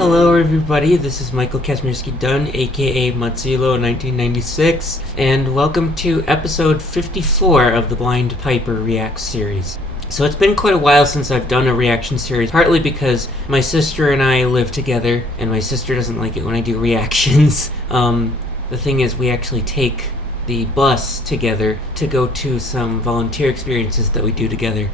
Hello everybody, this is Michael Kazmierski-Dunn, aka Mudzilo1996, and welcome to episode 54 of the Blind Piper Reacts series. So it's been quite a while since I've done a reaction series, partly because my sister and I live together, and my sister doesn't like it when I do reactions. The thing is, we actually take the bus together to go to some volunteer experiences that we do together.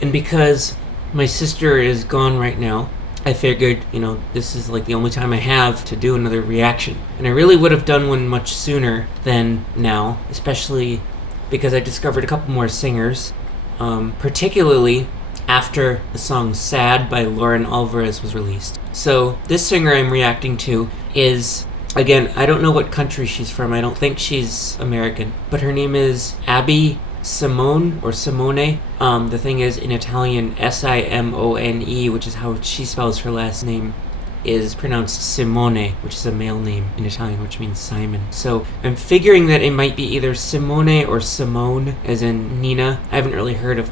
And because my sister is gone right now, I figured, this is like the only time I have to do another reaction. And I really would have done one much sooner than now, especially because I discovered a couple more singers, particularly after the song Sad by Lauren Alvarez was released. So this singer I'm reacting to is, again, I don't know what country she's from. I don't think she's American, but her name is Abby Simone or Simone. The thing is, in Italian, Simone, which is how she spells her last name, is pronounced Simone, which is a male name in Italian, which means Simon. So I'm figuring that it might be either Simone or Simone, as in Nina. I haven't really heard of,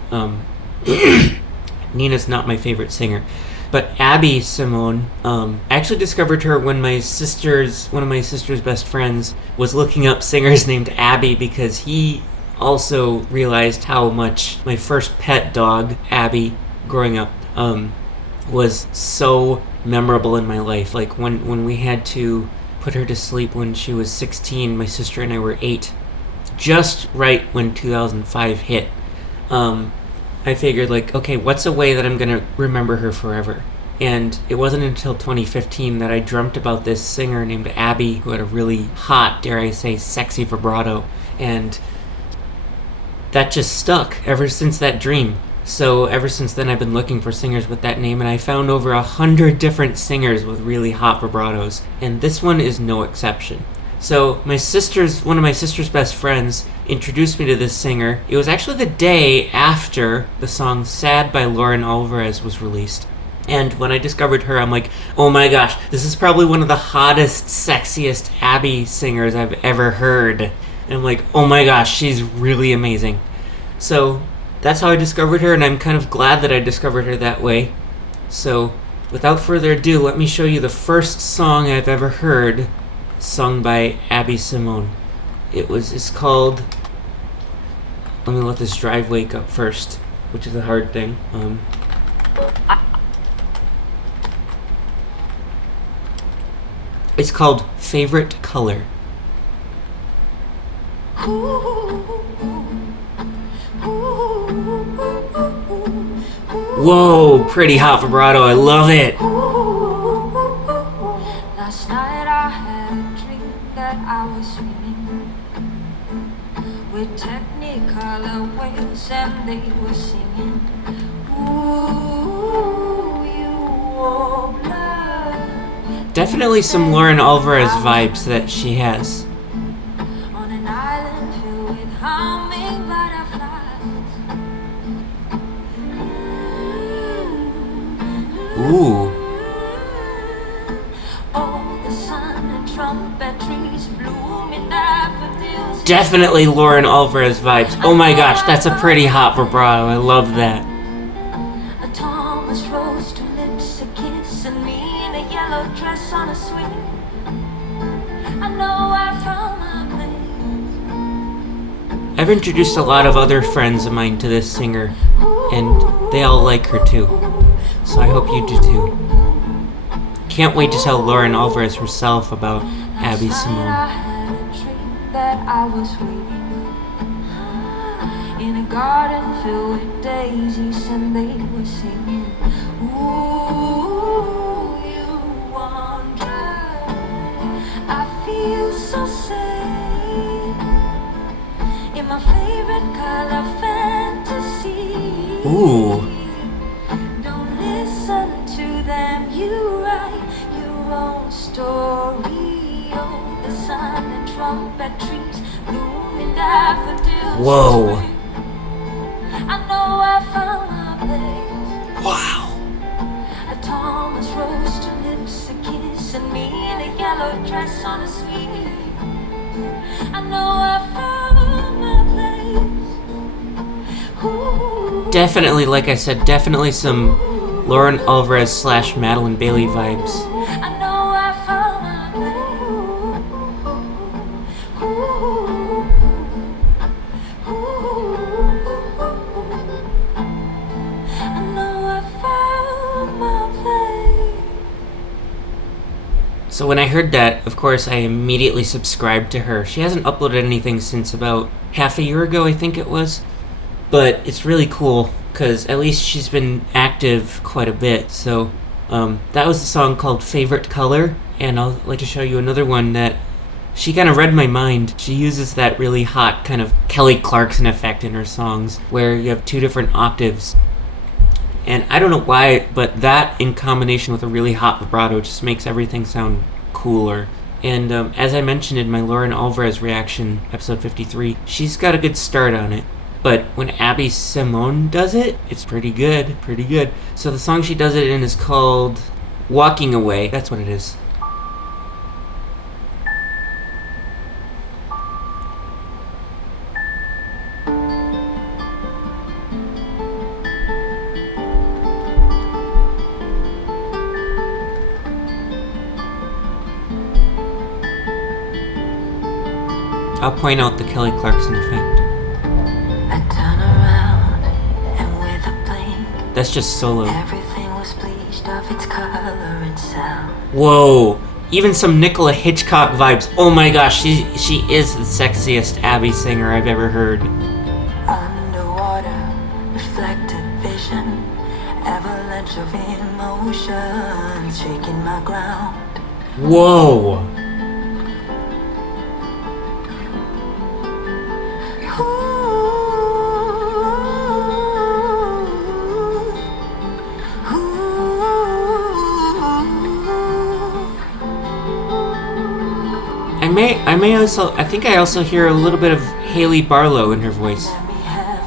Nina's not my favorite singer. But Abby Simone, I actually discovered her when one of my sister's best friends was looking up singers named Abby, because he also realized how much my first pet dog, Abby, growing up, was so memorable in my life. Like when we had to put her to sleep when she was 16, my sister and I were 8, just right when 2005 hit. I figured, okay, what's a way that I'm going to remember her forever? And it wasn't until 2015 that I dreamt about this singer named Abby, who had a really hot, dare I say, sexy vibrato. And that just stuck ever since that dream. So ever since then, I've been looking for singers with that name, and I found over 100 different singers with really hot vibratos. And this one is no exception. So one of my sister's best friends introduced me to this singer. It was actually the day after the song Sad by Lauren Alvarez was released. And when I discovered her, I'm like, oh my gosh, this is probably one of the hottest, sexiest Abby singers I've ever heard. And I'm like, oh my gosh, she's really amazing. So that's how I discovered her, and I'm kind of glad that I discovered her that way. So without further ado, let me show you the first song I've ever heard sung by Abby Simone. It's called, let me let this drive wake up first, which is a hard thing. It's called Favorite Color. Whoa, pretty hot vibrato, I love it. Last night I had a dream that I was swimming with technicolor whales and they were singing, ooh, you wore blood. Definitely some Lauren Alvarez vibes that she has. On an island filled with humming butterflies. Ooh. Oh, the sun and trumpet trees blooming daffodils. Definitely Lauren Alvarez vibes. Oh my gosh, that's a pretty hot vibrato. I love that. A Thomas rose, two lips, a kiss, and me in a yellow dress on a swing. I know I found my place. I've introduced a lot of other friends of mine to this singer, and they all like her too. So I hope you do too. Can't wait to tell Lauren Alvarez herself about Abby Simone. I had a dream that I was waiting in a garden filled with daisies and they were singing, ooh, you wonder. I feel so safe in my favorite color fantasy. Ooh. Don't listen to them, you write your own story. Oh, the sun and trumpet trees blooming daffodils. Whoa. I know I found my place. Wow. A Thomas rose, two lips, a kiss, and me in a yellow dress on a suite. I know I found my place. Ooh. Definitely, like I said, definitely some Lauren Alvarez / Madilyn Bailey vibes. I So when I heard that, of course, I immediately subscribed to her. She hasn't uploaded anything since about half a year ago, I think it was. But it's really cool, because at least she's been active quite a bit. So that was a song called Favorite Color, and I'll like to show you another one that she kind of read my mind. She uses that really hot kind of Kelly Clarkson effect in her songs, where you have two different octaves. And I don't know why, but that in combination with a really hot vibrato just makes everything sound cooler. And as I mentioned in my Lauren Alvarez reaction, episode 53, she's got a good start on it. But when Abby Simone does it, it's pretty good. So the song she does it in is called Walking Away. That's what it is. I'll point out the Kelly Clarkson effect. I turn around and with a blink, that's just solo. everything was bleached of its color and sound. Whoa! Even some Nicola Hitchcock vibes. Oh my gosh, she is the sexiest Abby singer I've ever heard. Underwater, reflected vision, avalanche of emotions, shaking my ground. Whoa! I think I also hear a little bit of Haley Barlow in her voice.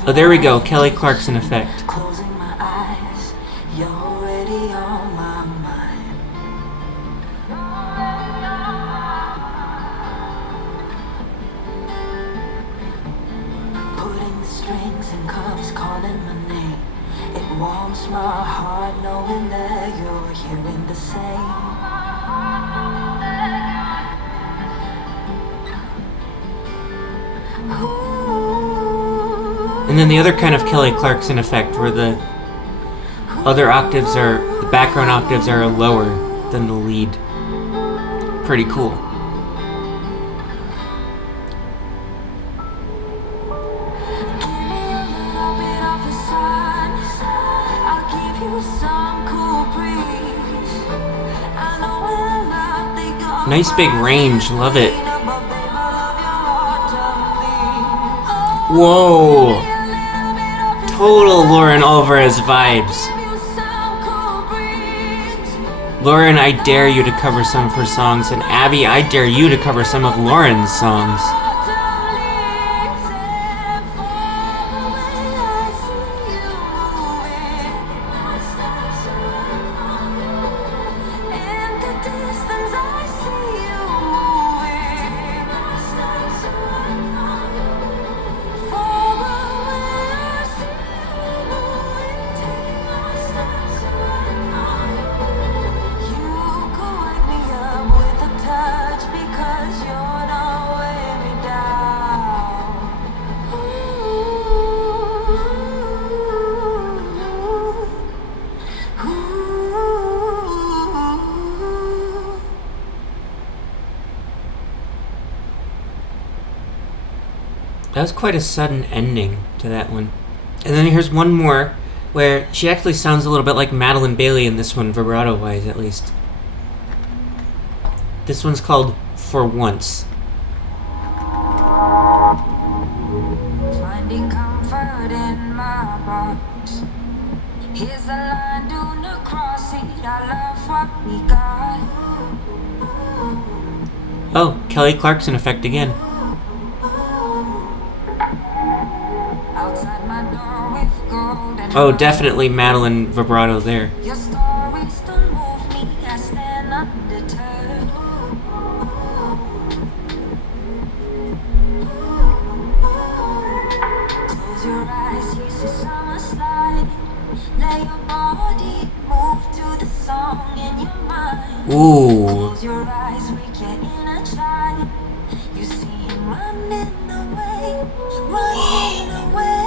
Oh, there we go, Kelly Clarkson effect. Closing my eyes, you're already on my mind. Putting the strings and cups, calling my name. It warms my heart knowing that you're hearing the same. And then the other kind of Kelly Clarkson effect where the background octaves are lower than the lead. Pretty cool. Nice big range, love it. Whoa! Total Lauren Alvarez vibes. Lauren, I dare you to cover some of her songs, and Abby, I dare you to cover some of Lauren's songs. That was quite a sudden ending to that one. And then here's one more where she actually sounds a little bit like Madilyn Bailey in this one, vibrato-wise at least. This one's called For Once. Finding comfort in my box. Here's a line, do not cross it. I love what we got. Oh, Kelly Clarkson effect again. Oh, definitely Madilyn vibrato there. Your stories don't move me, I stand undeterred. Close your eyes, you see summer slide. Let your body move to the song in your mind. Ooh. Close your eyes, wake your inner child. You see him running away, running away.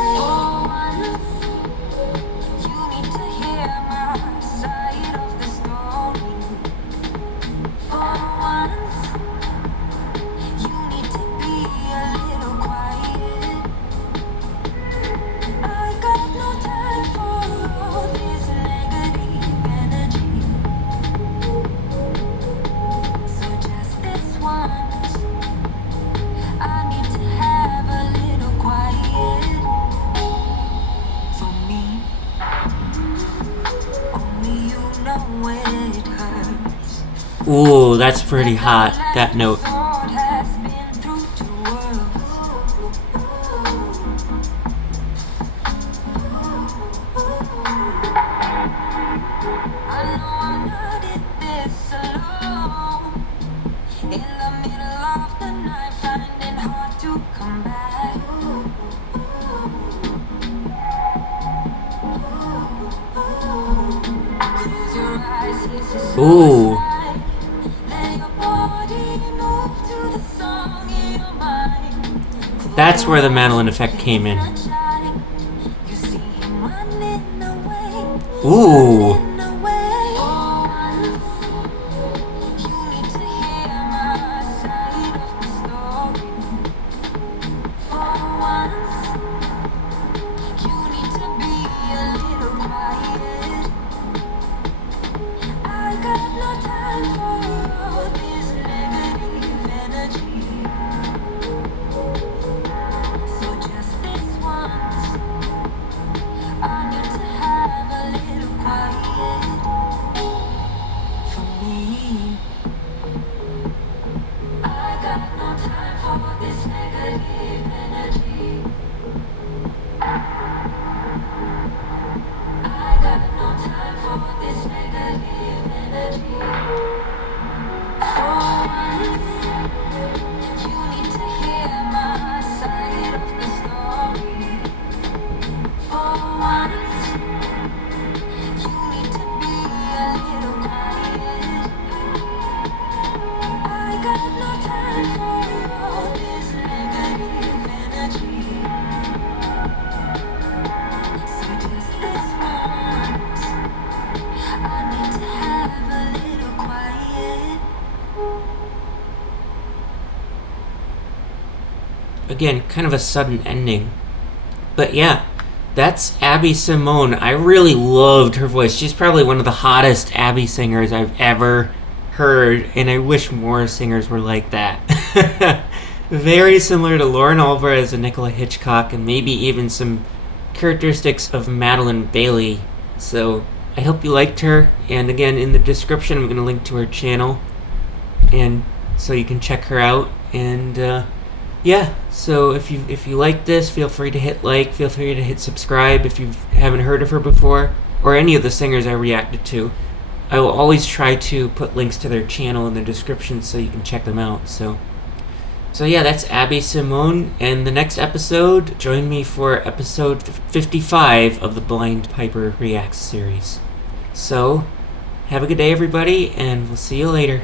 Ooh, that's pretty hot, that note. Ooh. That's where the Madilyn effect came in. Ooh. Again, kind of a sudden ending. But yeah, that's Abby Simone. I really loved her voice. She's probably one of the hottest Abby singers I've ever heard, and I wish more singers were like that. Very similar to Lauren Alvarez and Nicola Hitchcock, and maybe even some characteristics of Madilyn Bailey. So I hope you liked her, and again, in the description I'm going to link to her channel, and so you can check her out. And yeah, so if you like this, feel free to hit like, feel free to hit subscribe if you haven't heard of her before, or any of the singers I reacted to. I will always try to put links to their channel in the description so you can check them out. So yeah, that's Abby Simone, and the next episode, join me for episode 55 of the Blind Piper Reacts series. So, have a good day everybody, and we'll see you later.